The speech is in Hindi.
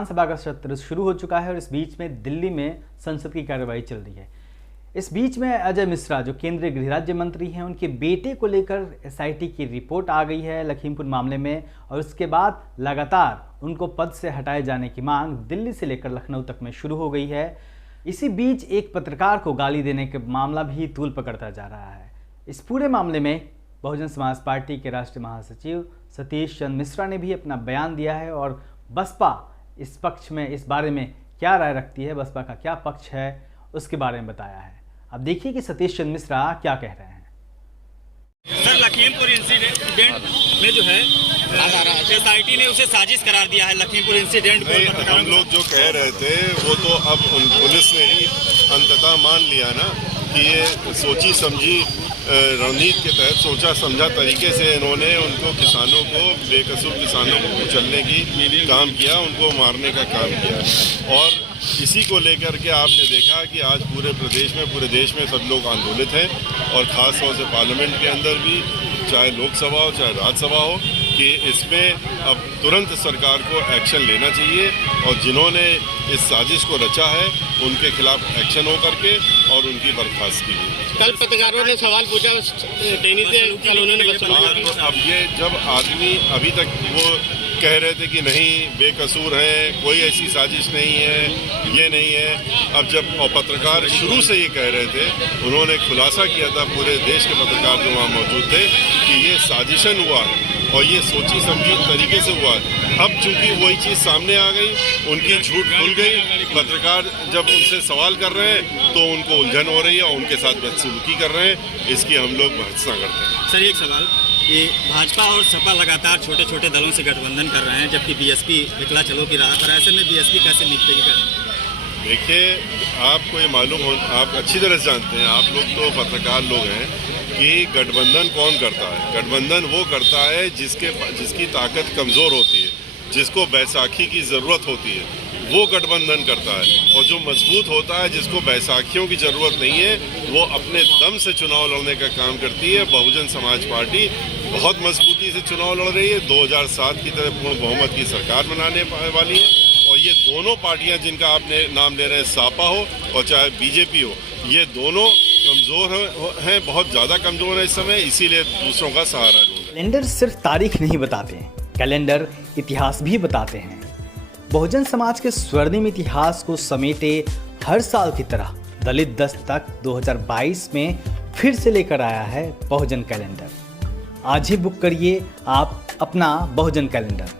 विधानसभा का सत्र शुरू हो चुका है और इस बीच में दिल्ली में संसद की कार्यवाही चल रही है। इस बीच में अजय मिश्रा जो केंद्रीय गृह राज्य मंत्री हैं, उनके बेटे को लेकर एसआईटी की रिपोर्ट आ गई है लखीमपुर मामले में, और उसके बाद लगातार उनको पद से हटाए जाने की मांग दिल्ली से लेकर लखनऊ तक में शुरू हो गई है। इसी बीच एक पत्रकार को गाली देने का मामला भी तूल पकड़ता जा रहा है। इस पूरे मामले में बहुजन समाज पार्टी के राष्ट्रीय महासचिव सतीश चंद्र मिश्रा ने भी अपना बयान दिया है और बसपा इस पक्ष में, इस बारे में क्या राय रखती है, बसपा का क्या पक्ष है, उसके बारे में बताया है। अब देखिए कि सतीश चंद्र मिश्रा क्या कह रहे हैं। सर, लखीमपुर इंसिडेंट में जो है एसआईटी ने उसे साजिश करार दिया है। लखीमपुर इंसिडेंट को हम लोग जो कह रहे थे वो तो अब पुलिस ने ही अंततः मान लिया ना कि ये सोची समझी रणनीति के तहत सोचा समझा तरीके से इन्होंने उनको किसानों को, बेकसूर किसानों को कुचलने की काम किया, उनको मारने का काम किया। और इसी को लेकर के आपने देखा कि आज पूरे प्रदेश में, पूरे देश में सब लोग आंदोलित हैं और ख़ास तौर से पार्लियामेंट के अंदर भी, चाहे लोकसभा हो चाहे राज्यसभा हो, कि इसमें अब तुरंत सरकार को एक्शन लेना चाहिए और जिन्होंने इस साजिश को रचा है उनके खिलाफ एक्शन हो करके और उनकी बर्खास्तगी की। कल पत्रकारों ने सवाल पूछा टेनिस से, कल उन्होंने तो अब ये जब आदमी अभी तक वो कह रहे थे कि नहीं बेकसूर हैं, कोई ऐसी साजिश नहीं है, ये नहीं है। अब जब पत्रकार शुरू से ये कह रहे थे, उन्होंने खुलासा किया था, पूरे देश के पत्रकार जो वहाँ मौजूद थे, कि ये साजिशन हुआ है और ये सोची समझी तरीके से हुआ है। अब चूंकि वही चीज़ सामने आ गई, उनकी झूठ खुल गई, पत्रकार जब उनसे सवाल कर रहे हैं तो उनको उलझन हो रही है और उनके साथ बदसलूकी कर रहे हैं, इसकी हम लोग भर्त्सना करते हैं। सर, एक सवाल, ये भाजपा और सपा लगातार छोटे छोटे दलों से गठबंधन कर रहे हैं, जबकि बीएसपी एकला चलो की राह पर। ऐसे में बीएसपी कैसे निपटेगी? देखिए, आपको ये मालूम हो, आप अच्छी तरह से जानते हैं, आप लोग तो पत्रकार लोग हैं, कि गठबंधन कौन करता है। गठबंधन वो करता है जिसकी ताकत कमज़ोर होती है, जिसको बैसाखी की ज़रूरत होती है, वो गठबंधन करता है। और जो मजबूत होता है, जिसको बैसाखियों की ज़रूरत नहीं है, वो अपने दम से चुनाव लड़ने का काम करती है। बहुजन समाज पार्टी बहुत मजबूती से चुनाव लड़ रही है, 2007 की तरह पूर्ण बहुमत की सरकार बनाने वाली है। और ये दोनों पार्टियां जिनका आपने नाम ले रहे हैं, सपा हो और चाहे बीजेपी हो, ये दोनों कमज़ोर हैं, बहुत ज़्यादा कमज़ोर है इस समय, इसीलिए दूसरों का सहारा ढूंढ रहे हैं। कैलेंडर सिर्फ तारीख नहीं बताते हैं, कैलेंडर इतिहास भी बताते हैं। बहुजन समाज के स्वर्णिम इतिहास को समेटे हर साल की तरह दलित दस्तक 2022 में फिर से लेकर आया है बहुजन कैलेंडर। आज ही बुक करिए आप अपना बहुजन कैलेंडर।